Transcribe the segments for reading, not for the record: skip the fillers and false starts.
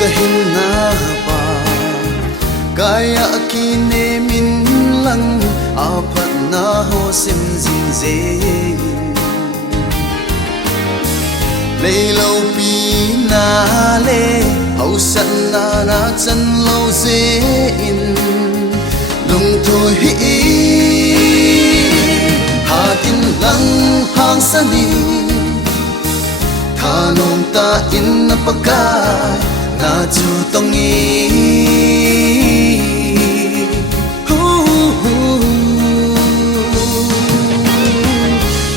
kahin na pa kaya kine min lang apat na ho sim zin zain lấy lâu pi na le hậu sẵn na na chân lâu dễ in lung thôi hi hà tin lăng hang sani tha nong ta in na pakai na chu tong i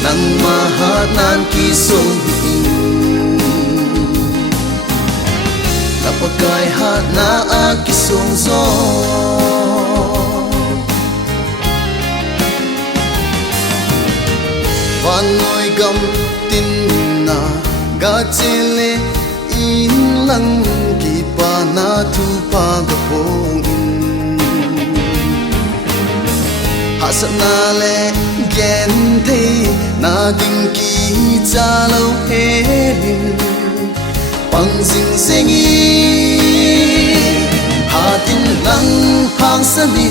nang mahanan ki song napagay hat na akisong zo Vanoy gam tin na gachile in lang ki pa na thu pa gapong hasana le gen the na ding ki cha lo he bằng dinh dinh hà tin lăng hang sani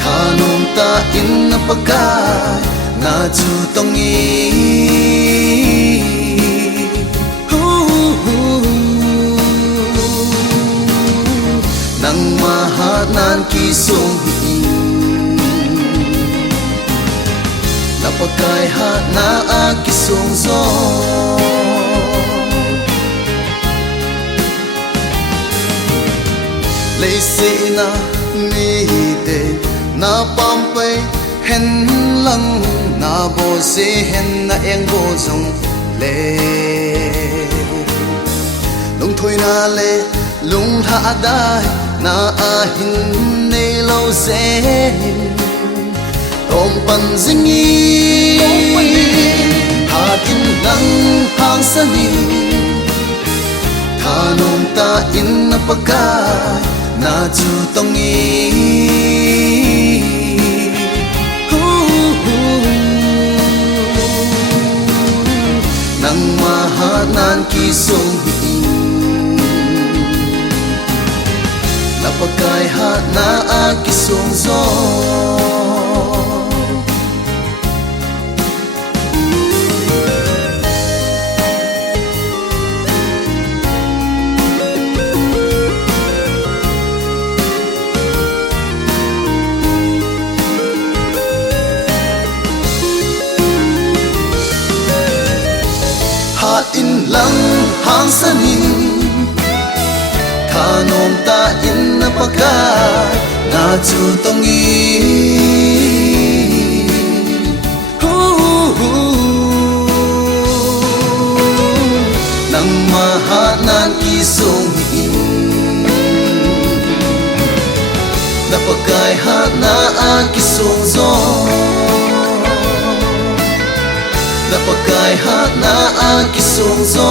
tha nong ta in na pakai na chu tong i nang mahanan ki song hi na pakai ha na ki song zo lấy sĩ na mi te na pampai hen lăng na bo se hen na eng bo zong le lung thôi na le lung ha dai na a hin nei lo se tom pan zing i ha tin lăng hang sani tha nong ta in na pakai na chu tong i nang mahanan ki song hi napagay hat na ki song zo in lang hang sani tha nong ta in na pakai na chu tong i nang mahanan ki song hi na pakai ha na ki song zo napagay hat na akisong zo